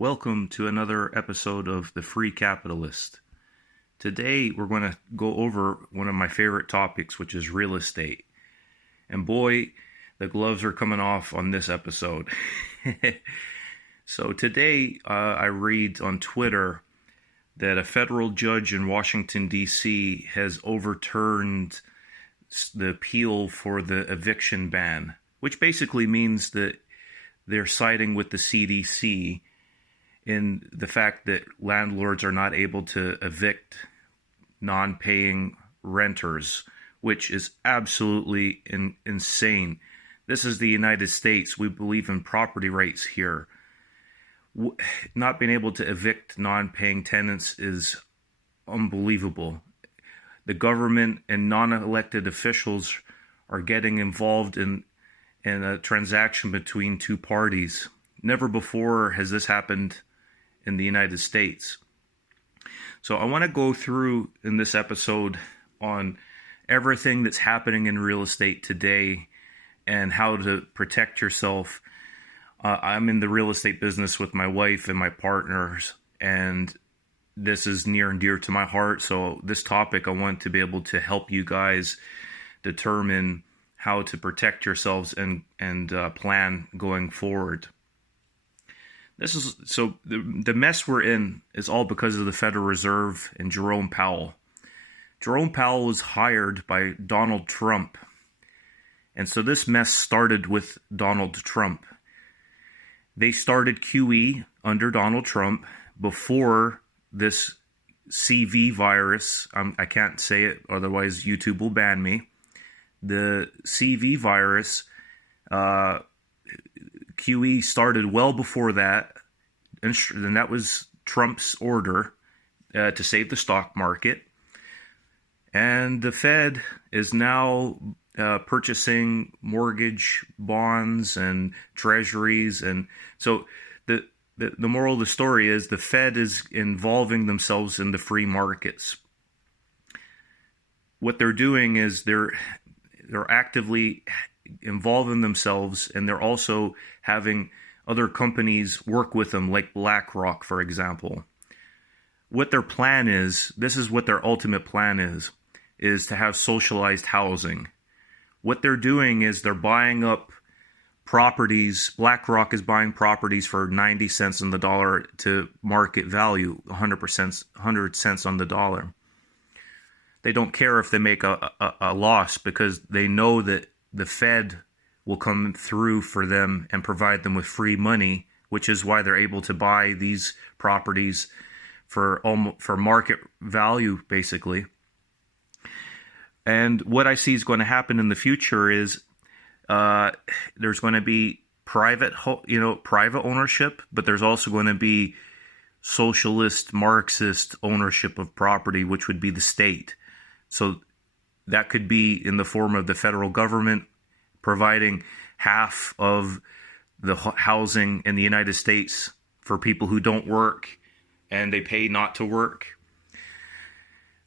Welcome to another episode of The Free Capitalist. Today we're going to go over one of my favorite topics, which is real estate. And boy, the gloves are coming off on this episode. So today I read on Twitter that a federal judge in Washington, D.C. has overturned the appeal for the eviction ban, which basically means that they're siding with the CDC in the fact that landlords are not able to evict non-paying renters, which is absolutely insane. This is the United States. We believe in property rights here. Not being able to evict non-paying tenants is unbelievable. The government and non-elected officials are getting involved in a transaction between two parties. Never before has this happened in the United States. So I want to go through in this episode on everything that's happening in real estate today and how to protect yourself. I'm in the real estate business with my wife and my partners, and this is near and dear to my heart. So this topic, I want to be able to help you guys determine how to protect yourselves and plan going forward. The mess we're in is all because of the Federal Reserve and Jerome Powell. Jerome Powell was hired by Donald Trump. And so this mess started with Donald Trump. They started QE under Donald Trump before this CV virus. I can't say it, otherwise YouTube will ban me. The CV virus, QE started well before that, and that was Trump's order to save the stock market. And the Fed is now purchasing mortgage bonds and treasuries. And so the moral of the story is the Fed is involving themselves in the free markets. What they're doing is they're actively involving themselves, and they're also having other companies work with them, like BlackRock, for example. What their plan is, this is what their ultimate plan is to have socialized housing. What they're doing is they're buying up properties. BlackRock is buying properties for 90 cents on the dollar to market value, 100 cents on the dollar. They don't care if they make a loss, because they know that the Fed will come through for them and provide them with free money, which is why they're able to buy these properties for market value, basically. And what I see is going to happen in the future is there's going to be private ownership, but there's also going to be socialist, Marxist ownership of property, which would be the state. So that could be in the form of the federal government providing half of the housing in the United States for people who don't work and they pay not to work.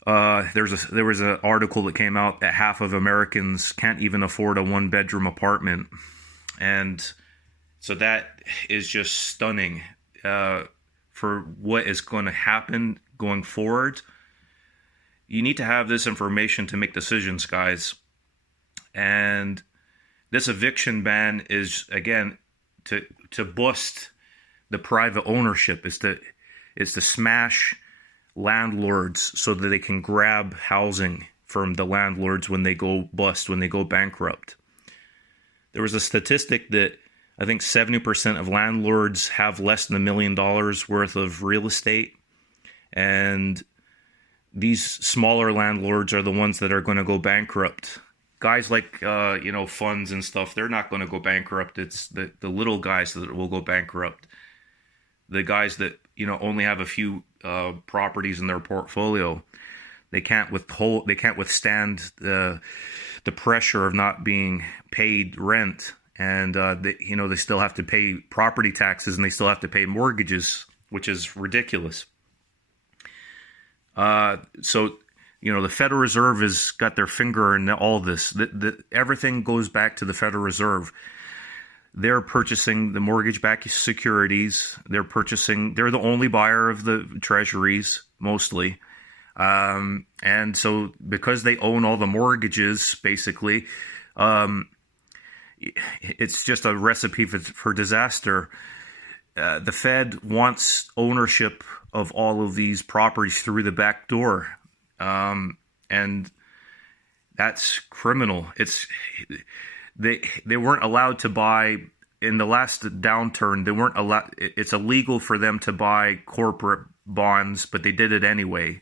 There was an article that came out that half of Americans can't even afford a one-bedroom apartment. And so that is just stunning for what is going to happen going forward. You need to have this information to make decisions, guys. And this eviction ban is, again, to bust the private ownership. Is to smash landlords so that they can grab housing from the landlords when they go bust, when they go bankrupt. There was a statistic that I think 70% of landlords have less than $1 million worth of real estate. And these smaller landlords are the ones that are going to go bankrupt. Guys like, funds and stuff, they're not going to go bankrupt. It's the little guys that will go bankrupt. The guys that, only have a few properties in their portfolio. They can't withstand the pressure of not being paid rent. And, they still have to pay property taxes, and they still have to pay mortgages, which is ridiculous. The Federal Reserve has got their finger in all this. Everything goes back to the Federal Reserve. they're purchasing the mortgage-backed securities. They're the only buyer of the treasuries, mostly. And so because they own all the mortgages, basically, it's just a recipe for disaster. The Fed wants ownership of all of these properties through the back door. And that's criminal. They weren't allowed to buy in the last downturn. They weren't allowed. It's illegal for them to buy corporate bonds, but they did it anyway.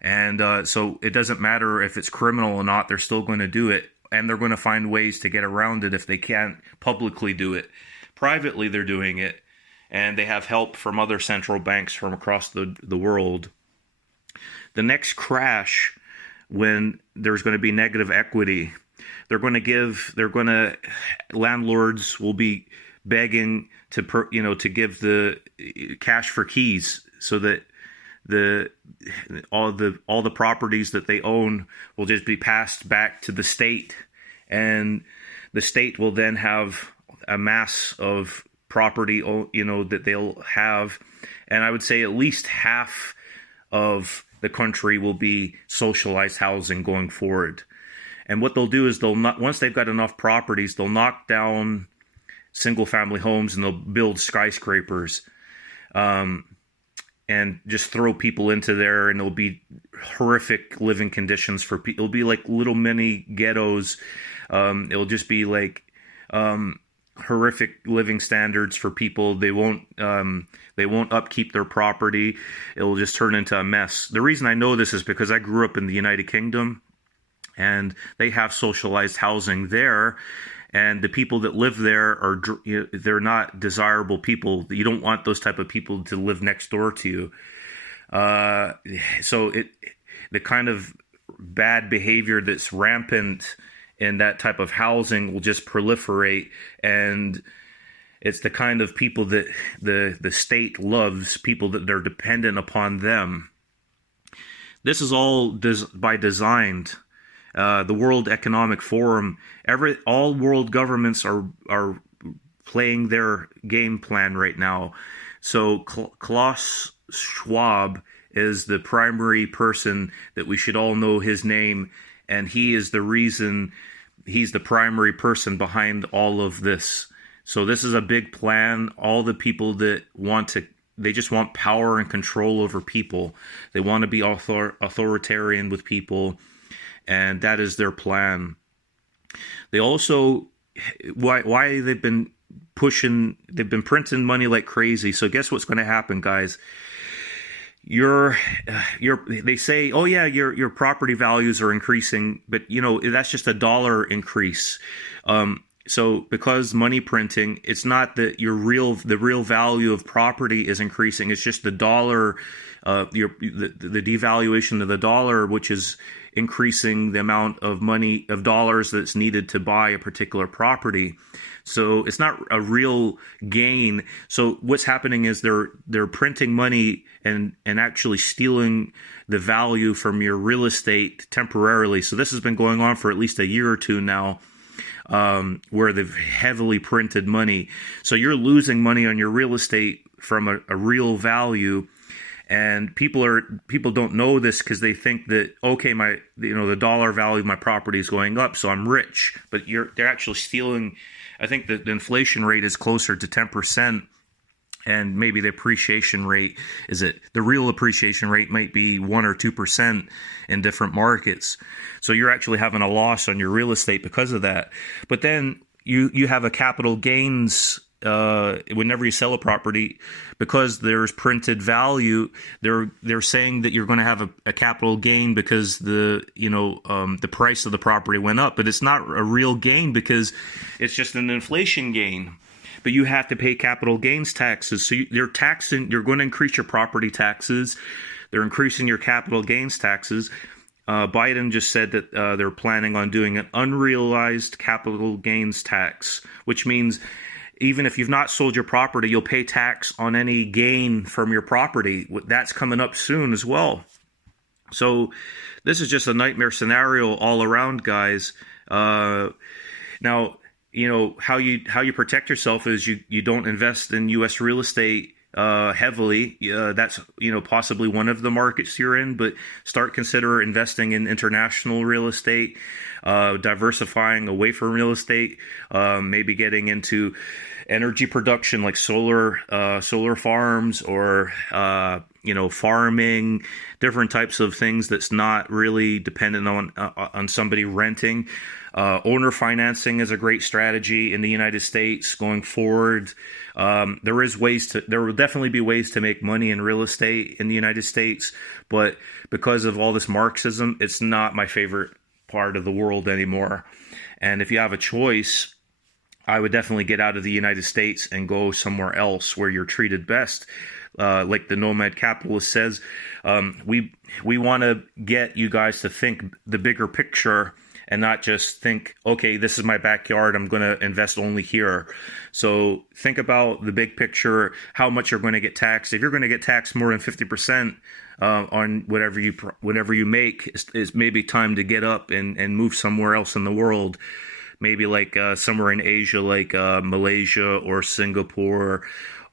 And so it doesn't matter if it's criminal or not. They're still going to do it, and they're going to find ways to get around it if they can't publicly do it. Privately, they're doing it, and they have help from other central banks from across the world. The next crash, when there's going to be negative equity, landlords will be begging to give the cash for keys, so that all the properties that they own will just be passed back to the state, and the state will then have a mass of property, that they'll have, and I would say at least half of the country will be socialized housing going forward. And what they'll do is once they've got enough properties, they'll knock down single-family homes and they'll build skyscrapers, and just throw people into there, and it'll be horrific living conditions for people. It'll be like little mini ghettos. It'll just be like horrific living standards for people. They won't upkeep their property. It'll just turn into a mess. The reason I know this is because I grew up in the United Kingdom, and they have socialized housing there, and the people that live there they're not desirable people. You don't want those type of people to live next door to you. So the kind of bad behavior that's rampant in that type of housing will just proliferate, and it's the kind of people that the state loves, people that they're dependent upon them. This is all by design. The World Economic Forum, all world governments are playing their game plan right now. So Klaus Schwab is the primary person that we should all know his name, and he is the reason. He's the primary person behind all of this. So this is a big plan. All the people that they just want power and control over people. They want to be authoritarian with people, and that is their plan. They also, why they've been printing money like crazy. So guess what's going to happen, guys? They say, oh yeah, your property values are increasing, but that's just a dollar increase. So because money printing, it's not that the real value of property is increasing. It's just the dollar, the devaluation of the dollar, which is increasing the amount of dollars that's needed to buy a particular property. So it's not a real gain. So what's happening is they're printing money and actually stealing the value from your real estate temporarily. So this has been going on for at least a year or two now, where they've heavily printed money. So you're losing money on your real estate from a real value. And people don't know this because they think that, okay, the dollar value of my property is going up, so I'm rich. But they're actually stealing. I think that the inflation rate is closer to 10%, and maybe the appreciation rate the real appreciation rate might be 1 or 2% in different markets. So you're actually having a loss on your real estate because of that. But then you have a capital gains. Whenever you sell a property, because there's printed value, they're saying that you're going to have a capital gain because the price of the property went up, but it's not a real gain because it's just an inflation gain. But you have to pay capital gains taxes, so you're going to increase your property taxes. They're increasing your capital gains taxes. Biden just said that they're planning on doing an unrealized capital gains tax, which means even if you've not sold your property, you'll pay tax on any gain from your property. That's coming up soon as well. So this is just a nightmare scenario all around, guys. Now, how you protect yourself is you don't invest in U.S. real estate heavily. That's possibly one of the markets you're in, but start consider investing in international real estate, diversifying away from real estate, maybe getting into energy production like solar farms, or farming, different types of things that's not really dependent on somebody renting. Owner financing is a great strategy in the United States going forward. There will definitely be ways to make money in real estate in the United States, but because of all this Marxism, it's not my favorite part of the world anymore. And if you have a choice, I would definitely get out of the United States and go somewhere else where you're treated best. Like the nomad capitalist says, we want to get you guys to think the bigger picture and not just think, okay, this is my backyard, I'm going to invest only here. So think about the big picture, how much you're going to get taxed. If you're going to get taxed more than 50% on whatever you make, it's maybe time to get up and move somewhere else in the world. Maybe like somewhere in Asia, like Malaysia or Singapore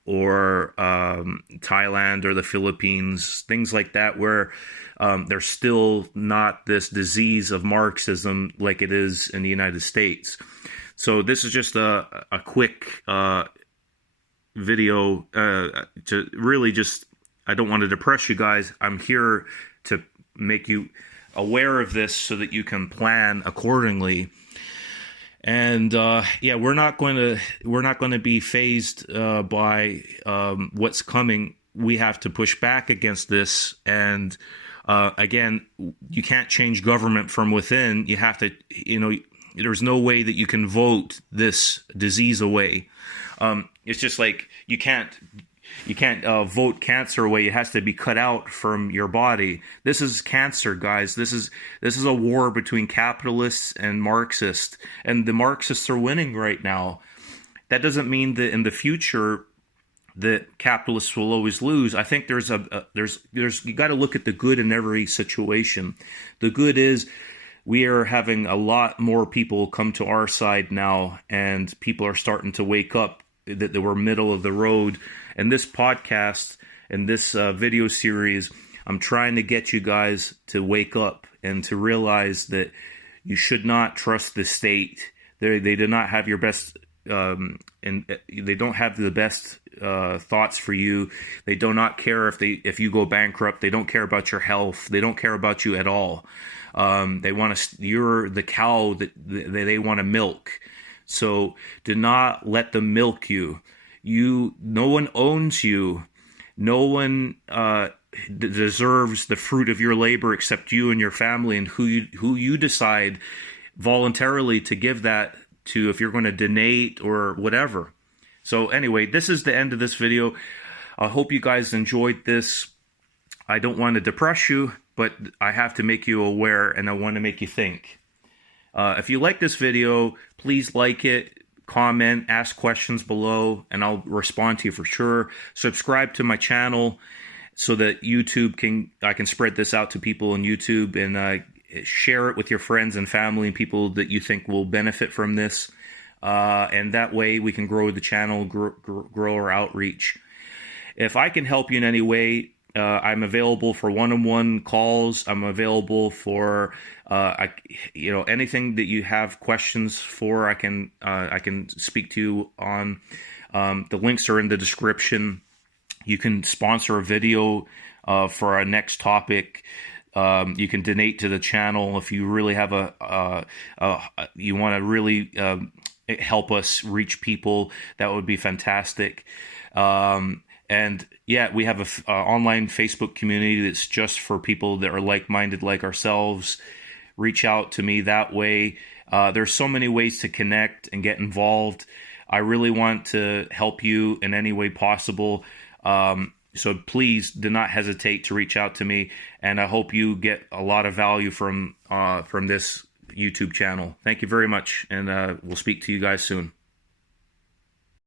or Thailand or the Philippines, things like that, where there's still not this disease of Marxism like it is in the United States. So this is just a quick video to really just, I don't want to depress you guys. I'm here to make you aware of this so that you can plan accordingly. And we're not going to be fazed by what's coming. We have to push back against this. And again, you can't change government from within. You have to, there's no way that you can vote this disease away. It's just like you can't vote cancer away. It has to be cut out from your body. This is cancer, guys. This is a war between capitalists and Marxists, and the Marxists are winning right now. That doesn't mean that in the future that capitalists will always lose. I think there's you got to look at the good in every situation. The good is we are having a lot more people come to our side now, and people are starting to wake up that they were middle of the road. And this podcast and this video series, I'm trying to get you guys to wake up and to realize that you should not trust the state. They do not have your best, and they don't have the best thoughts for you. They do not care if you go bankrupt. They don't care about your health. They don't care about you at all. You're the cow that they want to milk. So do not let them milk you. No one owns you. No one deserves the fruit of your labor except you and your family, and who you decide voluntarily to give that to, if you're going to donate or whatever. So anyway, this is the end of this video. I hope you guys enjoyed this. I don't want to depress you, but I have to make you aware, and I want to make you think. If you like this video, please like it, comment, ask questions below, and I'll respond to you for sure. Subscribe to my channel so that I can spread this out to people on YouTube, and share it with your friends and family and people that you think will benefit from this. And that way we can grow the channel, grow our outreach. If I can help you in any way, I'm available for one-on-one calls. I'm available for anything that you have questions for. I can speak to you on. The links are in the description. You can sponsor a video for our next topic. You can donate to the channel if you really have you want to really help us reach people. That would be fantastic. And yeah, we have a online Facebook community that's just for people that are like-minded like ourselves. Reach out to me that way. There's so many ways to connect and get involved. I really want to help you in any way possible. So please do not hesitate to reach out to me. And I hope you get a lot of value from this YouTube channel. Thank you very much. And we'll speak to you guys soon.